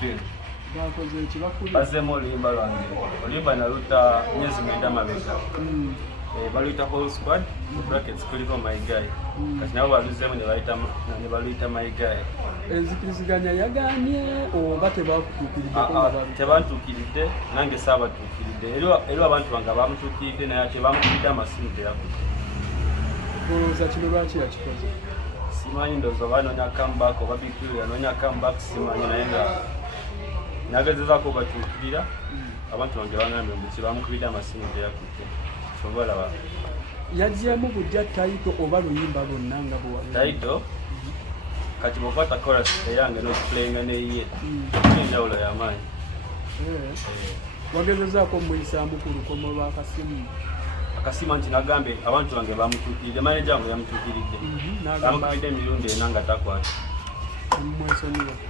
Phil. Bakoze ekibakuli. Bazemo Oluyimba Lwange. Oluyimba naluta myezi 9 mabega. Baluita whole squad brackets kuliko my guy. Kati nabo baluzemu ne baluyita my guy. Enzikiriziganya yaganye oba tebakutuukiridde? Tebantuukiridde nange saabatuukiridde. Era abantu bange bamutuukiridde naye tebamukubidde amasimu teyakutte. Olowooza kino lwaki yakikoze? Simanyi ndowooza oba anoonya comeback oba Big Phil anoonya comeback simanyi naye nga nagezezaako obatuukirira abantu bange bangambye mbu tebamukubidde amasimu teyakutte. Sobola yajjamu bujja taito oba luyimba bonna nga bwe taito kati bw'okwata chorus eyange n'okiplayinga n'eyiye enjawulo y'amaanyi. Wagezezaako omuyisaamu ku lukomo lw'akasimu? Akasimu nti nagambe abantu bange bamutuukiridde, manager wange yamutuukiridde bamukubidde emirundi ena nga takwata.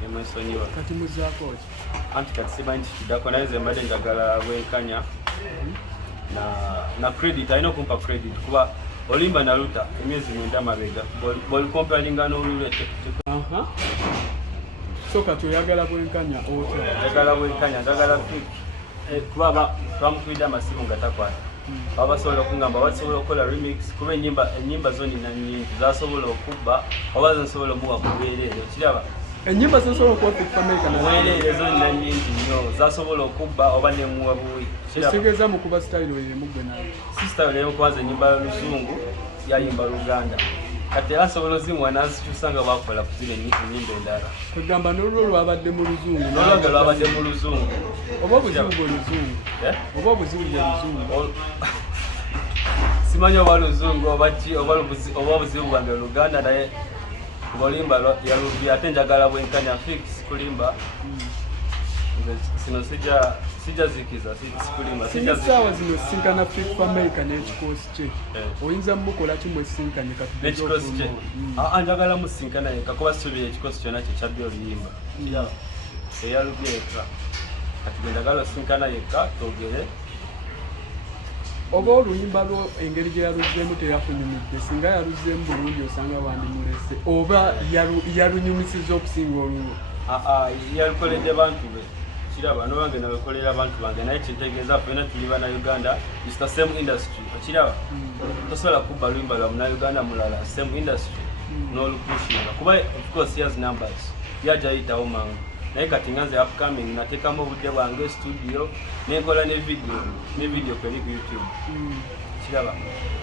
Nemwesonyiwa. Kati muzaako ki? Anti kati simanyi kikiddako naye nze mbadde njagala bwenkanya na credit alina okumpa credit kuba Oluyimba naluta emyezi 9 mabega bw'olikomparinga n'olulwe. So kati oyagala bwenkanya otya? Njagala bwenkanya njagala kuba twamukubidde amasimu nga takwata. Baba basobola okungamba basobola okukola remix kuba ennyimba zo nina nnyingi zasobola okubba oba zasobola omuwa ku bwereere. Okiraba ennyimba zasobola okuba Fameika bwereere zo nina nnyingi nnyo zasobola okubba oba nemuwa buwi. Kitegeeza mu kuba style erimu gwe nawe? Si style erimu kubanza ennyimba y'Oluzungu yayimba Luganda. Kati era asobola ozimuwa n'azikyusa nga bakola ku zino ennyimba endala. Kugamba n'olwo lwabadde mu Luzungu? N'olwange lwabadde mu Luzungu. Oba obuzibu bwe Luzungu? Oba obuzibu bwe Luzungu? Simanyi oba Luzungu oba ki oba obuzibu bwange Luganda naye Oluyimba yalubi ate njagala bwenkanya fix kulimba. Sino sijja zikiza sikulimba. Saawa zino sinkana Fameika n'ekikoosi kye. Oyinza mukola kimwesinkanye kati? N'ekikoosi kye? Njagala musinkana yekka kuba sisuubira ekikoosi kyonna kye kyabbi Oluyimba. Eyalubi yekka. Kati njagala osinkana yekka twogere. Oba Oluyimba lwo engeri gye yaluzeemu teyakunyumidde, singa yaluzeemu bulungi osanga wandimulese oba yalunyumisiza okusinga olulwo? Yalukoledde bantu be. Kiraba n'owange nawekolera abantu bange naye kintegeeza ffenna tuli Bannayuganda, it's the same industry. Okiraba tosobola kubba luyimba lwa Munnayuganda mulala same industry n'olupushinga kuba of course he has numbers yajja yitawo mangu. Naye kati nga nze upcoming nateekamu obudde bwange studio nenkola ne video kweri ku YouTube. Kiraba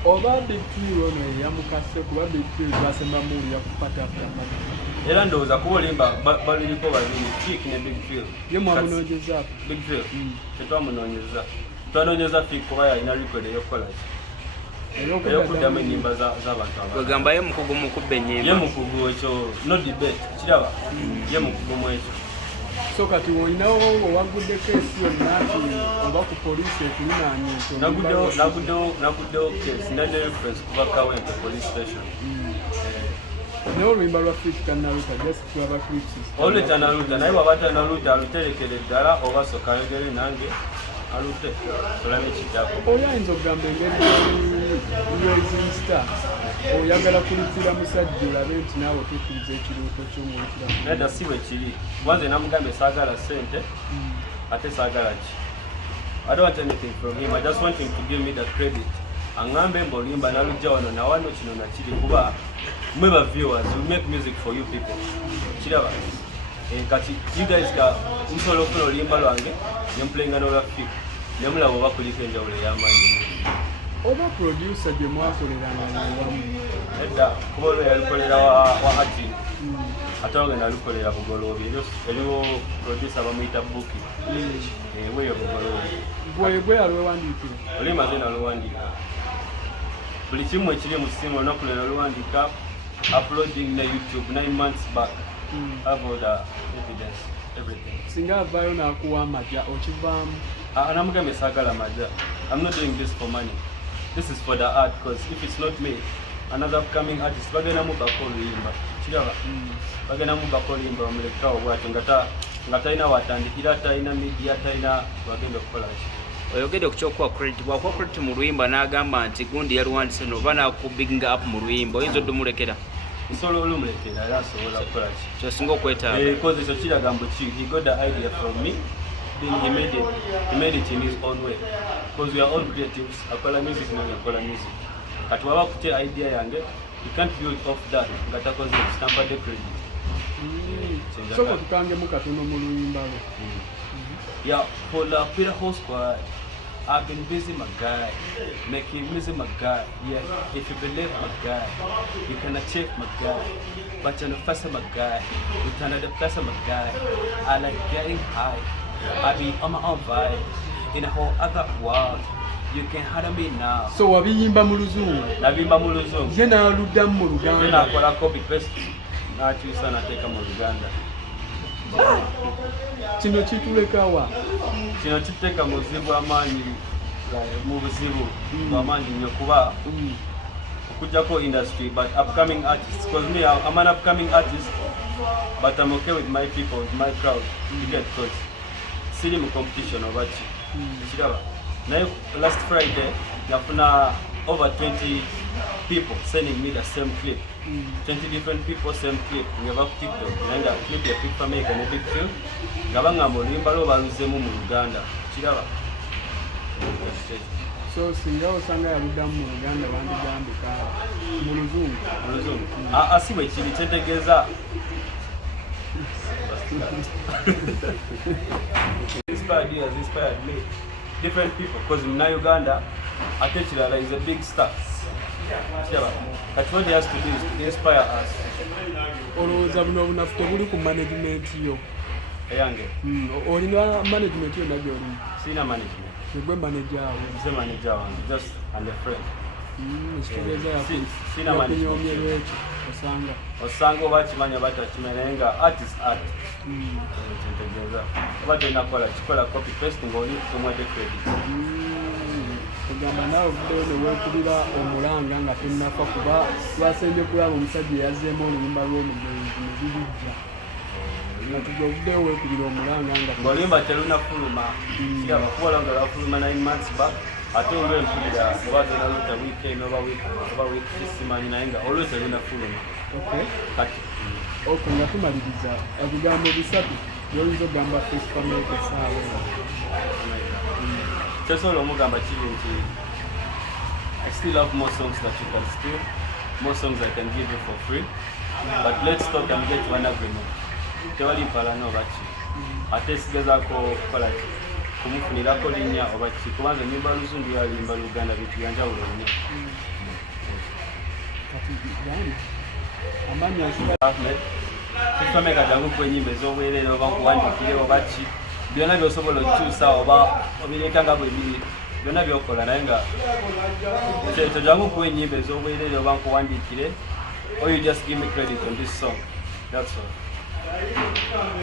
oba Big Phil ono eyamukase kuba Big Phil basemba muwulira kupatapula era ndowooza kuba Oluyimba baliriko babiri Fik ne Big Phil. Ye mwamunoonyezaako? Big Phil tetwamunoonyeza, twanoonyeza Fik kuba yalina record eyokukola ki eyokuddamu ennyimba z'abantu abala. Wegamba ye mukugu mukubba ennyimba? Ye mukugu ekyo no debate. Kiraba ye mukugu mu ekyo. So kati olinawo owaguddeko esi yonna ati oba ku poliisi ekulinaanye naguddewo case nane reference kuba Kawempe police station. Naye Oluyimba lwa Fik tanaluta just tulaba clips? Olwo tanaluta naye bw'aba tanaluta aluterekere ddala oba soka ayogere nange alute tulabe ekitako. Oyo ayinza okugamba engeri Rising Star oyagala kulutira musajja olabe nti naawe otuukiriza ekirooto ky'omulutiramu. Nedda si bwe kiri wanze namugambe saagala ssente ate saagala ki. I don't want anything from him. I just want him to give me the credit. Angambe mbu Oluyimba nalujja wano na wano kino nakiri kuba mwe ba viewers we make music for you people. Kiraba kati you guys musobola okufuna Oluyimba lwange nemplayinga n'olwa Fik nemulaba oba kuliko enjawulo ey'amaanyi. Oba producer gye mwakoleranga nawamu? Edda kuba olwo yalukolera wa Hati ate wange nalukolera Bugoloobi eriwo producer bamuyita Buki weyo Bugoloobi. Gwe yalwewandiikira? Oluyimba ze nalwewandiika buli kimu ekiri mu ssimu olunaku lero oluwandiika uploading na YouTube 9 months back. I have all the evidence, everything. Singa avaayo n'akuwa amagya okivaamu? Namugambe saagala magya. I'm not doing this for money. This is for the art because if it's not me, another upcoming artist bagenda mubako Oluyimba. Kiraba bagenda mubako Oluyimba bamulekawo bwatyo nga talina watandikira, talina media, talina bagenda okukola ki. Oyogedde ku kyokuwa credit, bwakuwa credit mu Luyimba n'agamba nti gundi yaluwandise n'oba n'akubinga up mu Luyimba oyinza oddumulekera? Solo olumulekera era asobola kukola ki kyosinga okwetaaga because ekyo kiraga mbu ki he got the idea from me then he made it in his own way because we are all creatives akola music nange akola music kati waba kute idea yange you can't build off that nga takoze ekitambadde credit soko tukangemu katono mu luyimba lwo. Yeah, for the Peter Whole Squad, I've been busy, my guy. Making music, my guy. Yeah, if you believe, my guy, you can achieve, my guy. But you're the first, my guy. You turn the best, my guy. I like getting high. I be on my own vibe in a whole other world. You can handle me now. So wabiyimba mu luzungu. Nabimba mu luzungu. Ye naaluddamu mu Luganda. Ye nakola copy paste. Nakyusa nateeka mu Luganda. Kino kitulekawa. Kino kiteeka mu buzibu amaanyi mu buzibu bw'amaanyi nnyo kuba okujjako industry but upcoming artists because me I'm an upcoming artist but I'm okay with my people, with my crowd. You get because siri mu competition oba ki kiraba naye last Friday nafuna over 20 people sending me the same clip. 20 different people, same clip. We have TikTok. Nanga clip ya Fameika ne big film. Ngabanga Oluyimba lo baluzemu mu Uganda. Kiraba. So singa osanga yaluddamu mu Uganda bandigambika mu luzungu. Mu luzungu. Asiwe kiri kyetegeeza. Inspired me. Different people because in Uganda, Atechirala is a big star. That's what he has to do is to inspire us. Olowooza buno obunafu tebuli ku management yo. Eyange. Olina management yo nagyo oli. Sina management. Negwe manager awo. Nze manager wange, just and a friend. Ekitegeeza sina management. Osanga oba kimanya batakimanya naye nga artist art. Kitegeeza. Oba tenakola kikola copy paste ng'oli tomwedde credit. Ogamba naawe obuddeyo ne weekubira omulanga nga tennafa kuba lwasemye kulaba omusajja eyazzeemu oluyimba lw'omugenzi ne bibijja nga tujja obuddeyo weekubira omulanga nga ng'oluyimba terunafuluma kiraba kubola nga lwafuluma 9 months back ate olwempulira oba tonaluta weekend oba week simanyi naye nga olwo terunafuluma kati nga tumaliriza ebigambo bisatu byoyinza ogamba Fameika essaawa kyosobola omugamba kiri nti I still have more songs that you can steal, more songs I can give you for free, but let's talk and get to an agreement. Tewali mpalana oba ki ate sigezaako kukola ki kumufunirako linnya oba ki kubanza ennyimba luzungu yalimba Luganda bintu byanjawulo nnyo. Fameika jangu ku ennyimba ez'obwereere oba nkuwandiikire oba ki byonna by'osobola okukyusa oba obireka nga bwe biri byonna by'okola naye nga ekyo jangu kuwa ennyimba ez'obwereere oba nkuwandiikire or you just give me credit on this song. That's all.